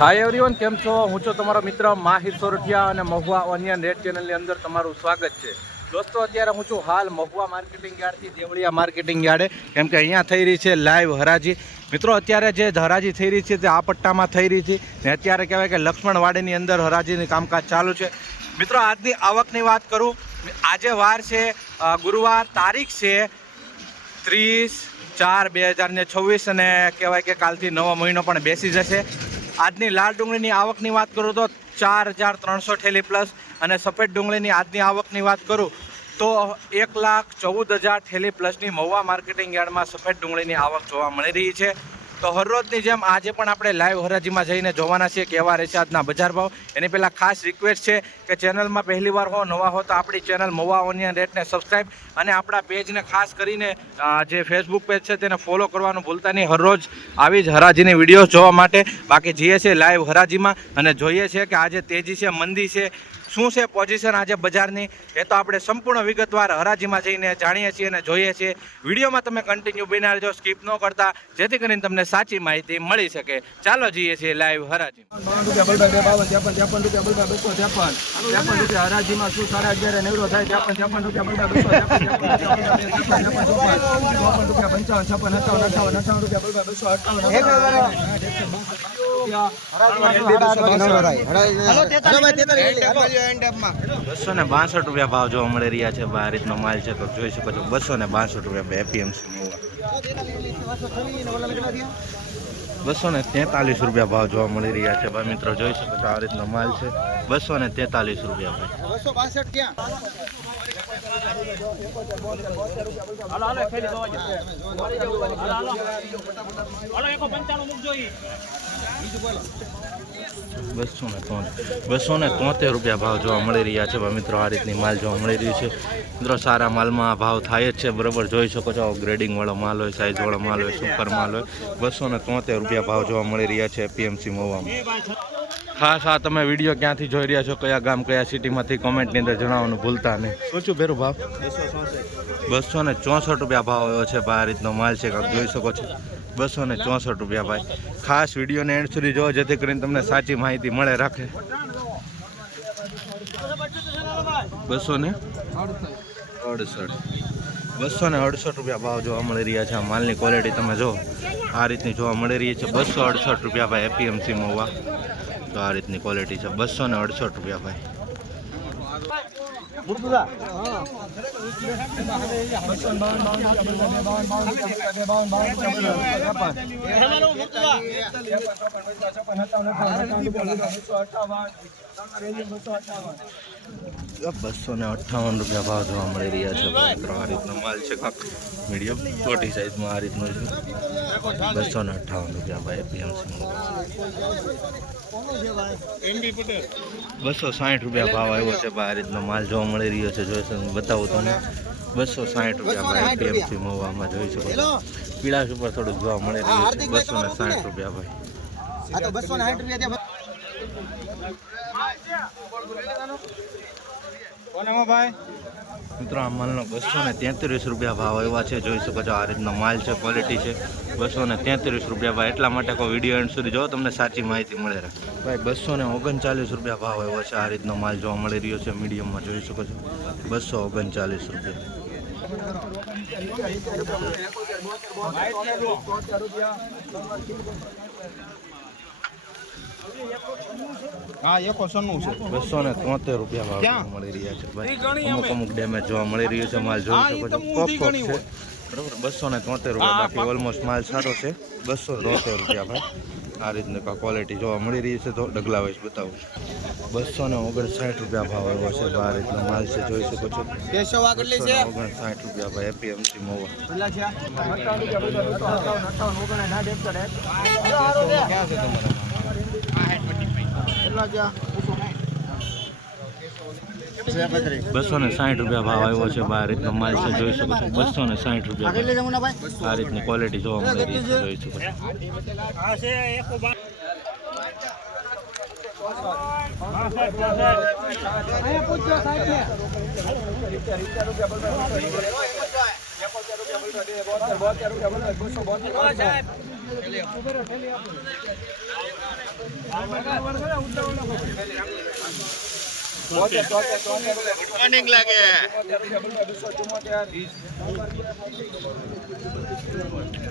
Hi everyone, કેમ છો? હું છું તમારો મિત્ર માહિર સોરઠિયા અને મહુવા ઓનિયન રેડ ચેનલની અંદર તમારું સ્વાગત છે. દોસ્તો, અત્યારે હું છું હાલ મહુવા માર્કેટિંગ યાર્ડથી દેવળિયા માર્કેટિંગ યાર્ડે, કેમ કે અહીંયા થઈ રહી છે લાઈવ હરાજી. મિત્રો, અત્યારે જે હરાજી થઈ રહી છે તે આ પટ્ટામાં થઈ રહી છે ને અત્યારે કહેવાય કે લક્ષ્મણવાડીની અંદર હરાજીની કામકાજ ચાલુ છે. મિત્રો, આજની આવકની વાત કરું, આજે વાર છે ગુરુવાર, તારીખ છે 30/4/2026 અને કહેવાય કે કાલથી નવો મહિનો પણ બેસી જશે. આજની લાલ ડુંગળીની આવકની વાત કરું તો 4,300 ઠેલી પ્લસ, અને સફેદ ડુંગળીની આજની આવકની વાત કરું તો 1,14,000 ઠેલી પ્લસની મહુવા માર્કેટિંગ યાર્ડમાં સફેદ ડુંગળીની આવક જોવા મળી રહી છે. તો હરરોજની જેમ આજે પણ આપણે લાઈવ હરાજીમાં જઈને જોવાના છીએ કેવા રહેશે આજના બજાર ભાવ. એની પહેલાં ખાસ રિક્વેસ્ટ છે કે ચેનલમાં પહેલી વાર હો, નવા હો તો આપણી ચેનલ મહુવા ઓનિયન રેટને સબસ્ક્રાઈબ અને આપણા પેજને ખાસ કરીને જે ફેસબુક પેજ છે તેને ફોલો કરવાનું ભૂલતા નહીં, હરરોજ આવી જ હરાજીની વિડીયો જોવા માટે. બાકી જઈએ છીએ લાઈવ હરાજીમાં અને જોઈએ છીએ કે આજે તેજી છે, મંદી છે, શું છે પોઝિશન આજે બજારની, એ તો આપણે સંપૂર્ણ વિગતવાર હરાજીમાં જઈને જાણીએ છીએ અને જોઈએ છીએ. વિડીયોમાં તમે કન્ટિન્યુ બન્યા રહેજો, સ્કીપ ન કરતા, જેથી કરીને તમને સાચી માહિતી મળી શકે. ચાલો જઈએ છીએ લાઈવ હરાજી. હરાજીમાં શું 11.5 થાય 262 રૂપિયા ભાવ જોવા મળી રહ્યા છે. આ રીતનો માલ છે તો જોઈ શકો છો. 262 રૂપિયા એપીએમસી. 243 રૂપિયા ભાવ જોવા મળી રહ્યા છે ભાઈ મિત્રો, જોઈ શકો છો. આ રીતનો માલ છે. 243 રૂપિયા ભાઈ. 262 ક્યાં? ₹273 રૂપિયા ભાવ જોવા મળી રહ્યા છે મિત્રો. આ રીતની માલ જોવા મળી રહ્યું છે મિત્રો. સારા માલમાં ભાવ થાય જ છે, બરાબર જોઈ શકો છો. ગ્રેડિંગ વાળો માલ હોય, સાઇઝ વાળો માલ હોય, સુપર માલ હોય. 273 રૂપિયા ભાવ જોવા મળી રહ્યા છે એપીએમસી મહુવામાં. ખાસ આ તમે વિડીયો ક્યાંથી જોઈ રહ્યા છો, કયા ગામ કયા સિટીમાંથી, કોમેન્ટની અંદર જણાવવાનું ભૂલતા નહીં. શું છું ભેરું ભાવ? 264 રૂપિયા ભાવ આવ્યો છે. આ રીતનો માલ છે, જોઈ શકો છો. 264 રૂપિયા ભાઈ. ખાસ વિડીયોને એન્ડ સુધી જોવો, જેથી કરીને તમને સાચી માહિતી મળે રાખે. 268 રૂપિયા ભાવ જોવા મળી રહ્યા છે. આ માલની ક્વોલિટી તમે જો આ રીતની જોવા મળી રહી છે. 268 રૂપિયા ભાઈ એપીએમસી મહુવા. તો આ રીતની ક્વોલિટી છે. 268 રૂપિયા ભાઈ. ₹258 ભાવ જોવા મળી રહ્યા છે મિત્રો. આ રીતનો માલ છે, મીડિયમ મોટી સાઈઝમાં આ રીતનો છે. 258 રૂપિયા ભાઈ એપીએમસી. 260 રૂપિયા ભાવ આવ્યો છે. આ રીતનો માલ જોવા મળી રહ્યો છે. જોઈ બતાવું તમને. 260 રૂપિયા ભાઈ એપીએમસી મહુવામાં જોઈ શકો છો. પીળાશ ઉપર થોડુંક જોવા મળી રહ્યું છે. 260 રૂપિયા ભાઈ. મિત્રો, આ માલનો 233 રૂપિયા ભાવ આવ્યા છે. જોઈ શકો છો. આ રીતનો માલ છે, ક્વોલિટી છે. 233 રૂપિયા ભાઈ. એટલા માટે કોઈ વિડીયો એન્ડ સુધી જો, તમને સાચી માહિતી મળે ભાઈ. 239 રૂપિયા ભાવ આવ્યો છે. આ રીતનો માલ જોવા મળી રહ્યો છે મીડિયમમાં, જોઈ શકો છો. 239 રૂપિયા. હા, 273 રૂપિયા ભાવ મળી રહ્યા છે ભાઈ. અમુક ડેમેજ જોવા મળી રહ્યું છે. માલ જોઈ શકો છો, કોક છે બરાબર. 273 રૂપિયા. બાકી ઓલમોસ્ટ માલ સારો છે. 273 રૂપિયા ભાઈ. આ રીતની ક્વોલિટી જોવા મળી રહી છે. તો ડગલા વાઇઝ બતાવું. 259 રૂપિયા ભાવ આવ્યો છે. આ રીતનો માલ છે, જોઈ શકો છો. 259 રૂપિયા ભાઈ એપીએમસી મહુવા. ક્યાં છે તમારા? 260 રૂપિયા ભાવ આવ્યો છે. આ રીતનો માલ છે, જોઈ શકો છો. 260 રૂપિયા. આ રીતની ક્વોલિટી જોવા મળી રહી છે, જોઈ શકો છો. મોર્નિંગ લાગે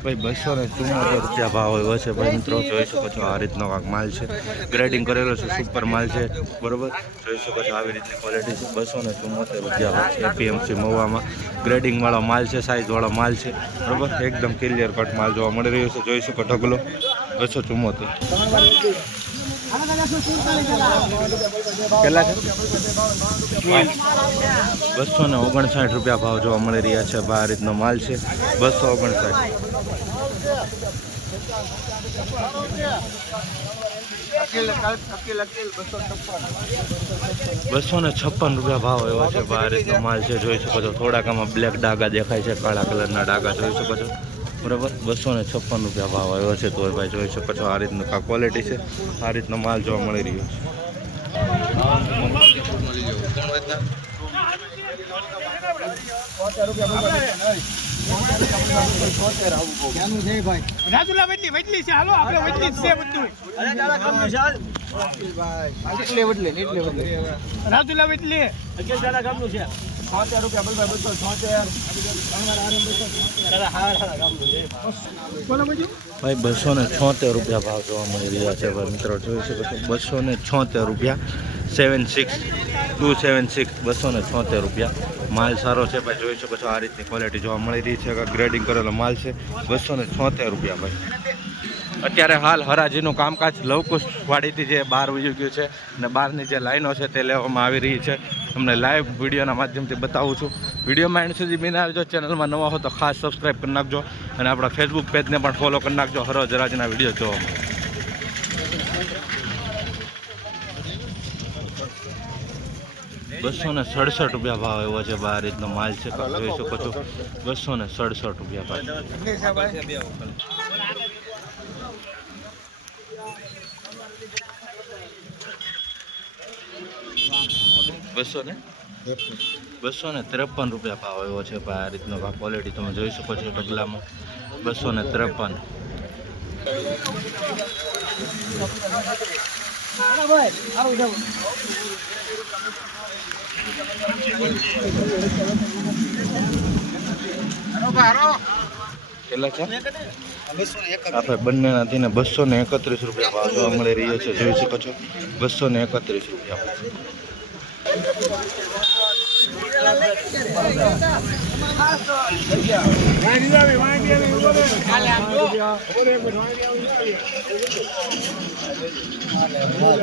ભાઈ 274 રૂપિયા ભાવ આવ્યો છે ભાઈ મિત્રો, જોઈ શકો છો આ રીતનો કાંક માલ છે, ગ્રેડિંગ કરેલો છે, સુપર માલ છે બરોબર, જોઈ શકો છો આવી રીતની ક્વોલિટી છે. 274 રૂપિયા છે એપીએમસી મહુવામાં, ગ્રેડિંગ વાળો માલ છે, સાઇઝ વાળો માલ છે બરોબર, એકદમ ક્લિયર કટ માલ જોવા મળી રહ્યો છે. જોઈ શકો ઢગલો 274 કેટલા છે? 259 રૂપિયા ભાવ જોવા મળી રહ્યા છે. આ રીતનો માલ છે 259. 256 રૂપિયા ભાવ એવો છે. આ રીતનો માલ છે, જોઈ શકો છો. થોડાક આમાં બ્લેક ડાઘા દેખાય છે, કાળા કલરના ડાઘા જોઈ શકો છો બરાબર. 256 રૂપિયા ભાવ આવ્યો છે. તો ભાઈ જોઈ શકો છો આ રીતનું આ ક્વોલિટી છે, આ રીતનો માલ જોવા મળી રહ્યો છે. રાજુલા વડલી છે, હાલો આપણે વડલી જ છે બધું. રાજુલા વડલી 11 ગામનું છે. 76 રૂપિયા બોલ ભાઈ, 276 ભાઈ 276 રૂપિયા ભાવ જોવા મળી રહ્યા છે ભાઈ મિત્રો, જોઈ શકો છો. 276 રૂપિયા 276 રૂપિયા. માલ સારો છે ભાઈ, જોઈ શકો છો. આ રીતની ક્વોલિટી જોવા મળી રહી છે, ગ્રેડિંગ કરેલો માલ છે. 276 રૂપિયા ભાઈ. અત્યારે હાલ હરાજીનું કામકાજ લવકુશ વાડીથી જે બહાર વયું ગયું છે અને બહારની જે લાઈનો છે તે લેવામાં આવી રહી છે. તમને લાઈવ વિડીયોના માધ્યમથી બતાવું છું. વિડીયોમાં એન્ડ સુધી બિના આવજો. ચેનલમાં નવા હો તો ખાસ સબસ્ક્રાઈબ કરી નાખજો અને આપણા ફેસબુક પેજને પણ ફોલો કરી નાખજો હરોજ હરાજીના વિડીયો જોવા માટે. 267 રૂપિયા ભાવ એવો છે. આ રીતનો માલ છે, જોઈ શકો છો. 267 રૂપિયા ભાવ. 253 રૂપિયા ભાવ એવો છે. આ રીતનો ક્વોલિટી તમે જોઈ શકો છો ઢગલામાં. 253. કેટલા છે આપણે બંનેના થઈને 231 રૂપિયા ભાવ જોવા મળી રહ્યો છે, જોઈ શકો છો. 231 રૂપિયા.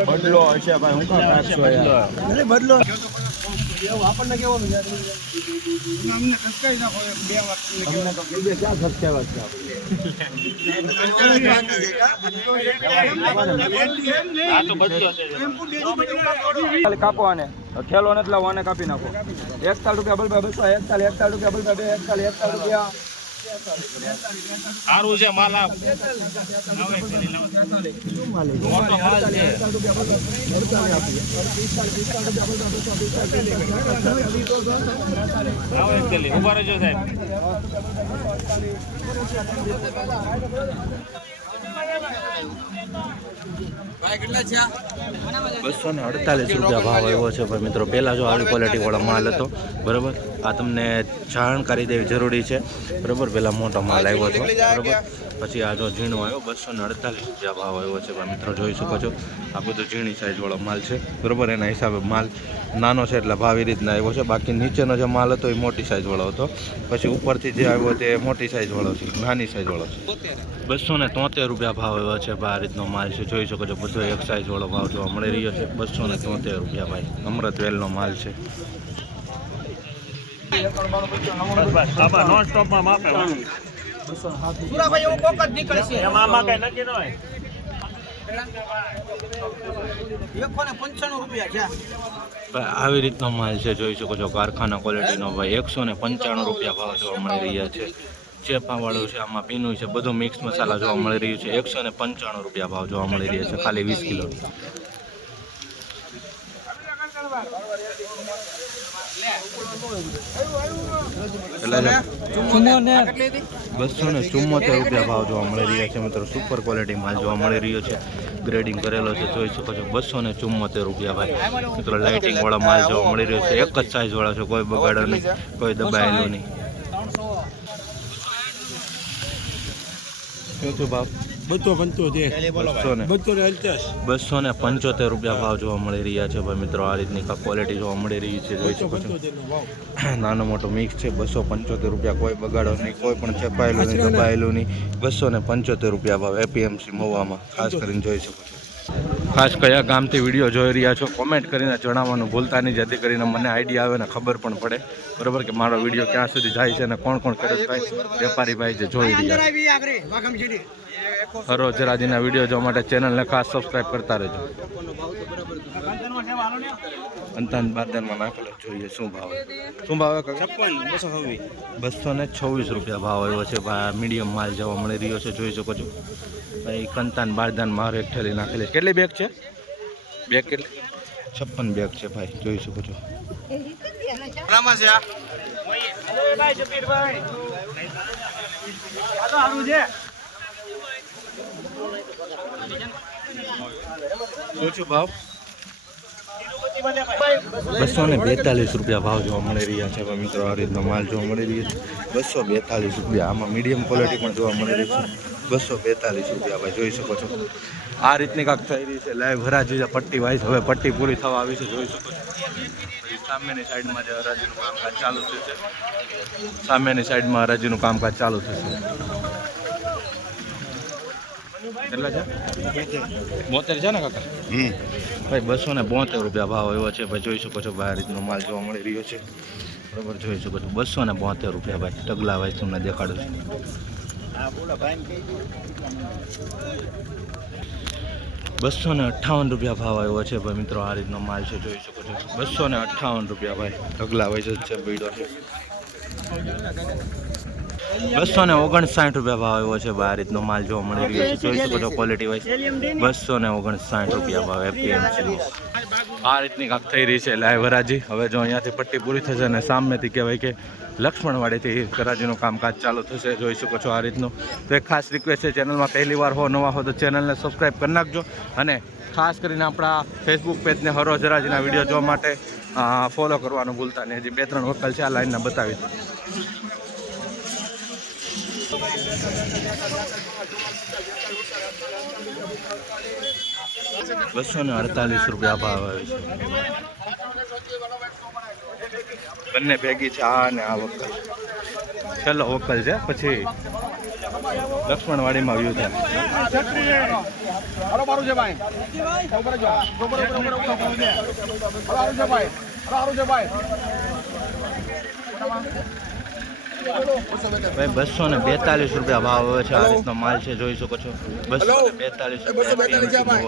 બદલો હશે ભાઈ, હું કામ રાખશો યાર. બદલો આપણને કેવાનું છે, અમને ખસકાઈ નાખો બે વાર. ક્યાં ખર્ચાવા છે આપણે? કાપો આને, ખેલો નથી લાવો, આને કાપી નાખો. 41 રૂપિયા બોલ ભાઈ, 241 રૂપિયા બોલ ભાઈ, 41 રૂપિયા. સારું છે માલ. ઉભા રહેજો સાહેબ. 248 રૂપિયા ભાવ આવ્યો છે ભાઈ મિત્રો. પહેલાં જો આવી ક્વોલિટી વાળો માલ હતો બરાબર, આ તમને જાણકારી દેવી જરૂરી છે બરાબર. પહેલાં મોટો માલ આવ્યો હતો બરાબર, પછી આ જો ઝીણો આવ્યો. 248 રૂપિયા ભાવ આવ્યો છે ભાઈ મિત્રો, જોઈ શકો છો. આ બધું ઝીણી સાઇઝવાળો માલ છે બરાબર. એના હિસાબે માલ નાનો છે એટલે ભાવ એ રીતના આવ્યો છે. બાકી નીચેનો જે માલ હતો એ મોટી સાઇઝવાળો હતો, પછી ઉપરથી જે આવ્યો તે મોટી સાઇઝવાળો છે, નાની સાઇઝવાળો છે. 273 રૂપિયા ભાવ આવ્યો છે ભાઈ. આ રીતનો માલ છે, જોઈ શકો છો. બધો એક સાઇઝવાળો ભાવ જોવા મળી રહ્યો છે. 273 રૂપિયા ભાઈ. અમૃતવેલનો માલ છે. નોન સ્ટોપમાં માપે સુરાભાઈ એવું કોક જ નીકળે છે. આમાં કઈ નક્કી ન હોય. 195 રૂપિયા છે. આવી રીતનો માલ છે, જોઈ શકો છો. કારખાના ક્વોલિટીનો ભાઈ. 195 રૂપિયા ભાવ જોવા મળી રહ્યા છે. ચેપાવાળું છે, આમાં પીનું છે, બધું મિક્સ મસાલા જોવા મળી રહ્યું છે. 195 રૂપિયા ભાવ જોવા મળી રહ્યા છે, ખાલી 20 કિલો. ₹274 રૂપિયા ભાવ જોવા મળી રહ્યા છે મિત્રો. સુપર ક્વોલિટી માલ જોવા મળી રહ્યો છે. ગ્રેડિંગ કરેલો છે, જોઈ શકો છો 274 રૂપિયા ભાઈ. મિત્રો લાઇટિંગ વાળા માલ જોવા મળી રહ્યો છે, એક જ સાઇઝ વાળા છે, કોઈ બગાડો નહીં, કોઈ દબાયેલું નહીં. શું શું ભાવ? 275 રૂપિયા ભાવ જોવા મળી રહ્યા છે ભાઈ. મિત્રો આ રીતની ક્વોલિટી જોવા મળી રહી છે, જોઈ શકો છો. નાનો મોટો મિક્સ છે, 275 રૂપિયા, કોઈ બગાડો નહીં, કોઈ પણ ચપાયેલું નહીં, દબાયેલું નહીં. 275 રૂપિયા ભાવ એપીએમસી મહુવામાં. ખાસ કરીને જોઈ શકો છો. ખાસ કયા ગામથી વિડીયો જોઈ રહ્યા છો કોમેન્ટ કરીને જણાવવાનું ભૂલતા નહીં, જેથી કરીને મને આઈડિયા આવે ને ખબર પણ પડે, બરાબર, કે મારો વિડીયો ક્યાં સુધી જાય છે અને કોણ કોણ ખેડૂતભાઈ વેપારી ભાઈ જે જોઈ રહ્યા છે. હરોજ રાજીના વિડીયો જોવા માટે ચેનલને ખાસ સબસ્ક્રાઈબ કરતા રહેજો. અંતાન બારદાનમાં નાખેલો જોઈએ શું ભાવ કાકા? 226 રૂપિયા ભાવ આવ્યો છે ભાઈ. મીડિયમ માલ જોવા મળી રહ્યો છે, જોઈ શકો છો ભાઈ. કંતાન બારદાન મારે એક ઠેલી નાખેલી. કેટલી બેગ છે? બેગ કેટલી? 56 બેગ છે ભાઈ, જોઈ શકો છો. શું ભાવ? 242 રૂપિયા ભાવ જોવા મળી રહ્યા છે મિત્રો. આ રીતનો માલ જોવા મળી રહ્યો છે, 242 રૂપિયા. આમાં મીડિયમ ક્વોલિટી પણ જોવા મળી રહી છે, 242 રૂપિયા ભાઈ, જોઈ શકો છો. આ રીતની કાંક થઈ રહી છે લાઈવ હરાજી પટ્ટી વાઇઝ. હવે પટ્ટી પૂરી થવા આવી છે, જોઈ શકો છો. સામેની સાઈડમાં જે હરાજીનું કામકાજ ચાલુ થશે, સામેની સાઈડમાં હરાજીનું કામકાજ ચાલુ થશે. કેટલા છે? 72 છે ને કાકા? ભાઈ 272 રૂપિયા ભાવ એવો છે ભાઈ, જોઈ શકો છો ભાઈ. આ રીતનો માલ જોવા મળી રહ્યો છે, બરાબર, જોઈ શકો છો. 272 રૂપિયા ભાઈ. ટગલા ભાઈ તમને દેખાડું છું. 258 રૂપિયા ભાવ આવ્યો છે ભાઈ. મિત્રો આ રીતનો માલ છે, જોઈ શકો છો. 258 રૂપિયા ભાઈ. ઢગલા વાઇઝ જ છે, ભીડો છે. 259 રૂપિયા ભાવ આવ્યો છે ભાઈ. આ રીતનો માલ જોવા મળી રહ્યો છે, જોઈ શકો છો. ક્વોલિટી વાઇઝ 259 રૂપિયા ભાવ એપીએમસી. આ રીતની કાંક થઈ રહી છે લાઈવ હરાજી. હવે જો અહીંયાથી પટ્ટી પૂરી થશે અને સામેથી કહેવાય કે લક્ષ્મણવાડીથી હરાજીનું કામકાજ ચાલુ થશે, જોઈ શકો છો. આ રીતનું તો એક ખાસ રિક્વેસ્ટ છે, ચેનલમાં પહેલી વાર હો, નવા હો તો ચેનલને સબસ્ક્રાઈબ કરી નાખજો. અને ખાસ કરીને આપણા ફેસબુક પેજને હરોજ હરાજીના વિડીયો જોવા માટે ફોલો કરવાનું ભૂલતા નહીં. હજી 2-3 વકલ છે, આ લાઈનના બતાવી દો. 248 રૂપિયા ભાવ આવે છે. બંને ભેગી છે, આ અને આ વકલ. છેલ્લો વકલ છે, પછી લક્ષ્મણવાડીમાં વ્યૂ થાય. ભાઈ 242 રૂપિયા ભાવ આવે છે. આ રીતનો માલ છે, જોઈ શકો છો. 242 રૂપિયા ભાઈ.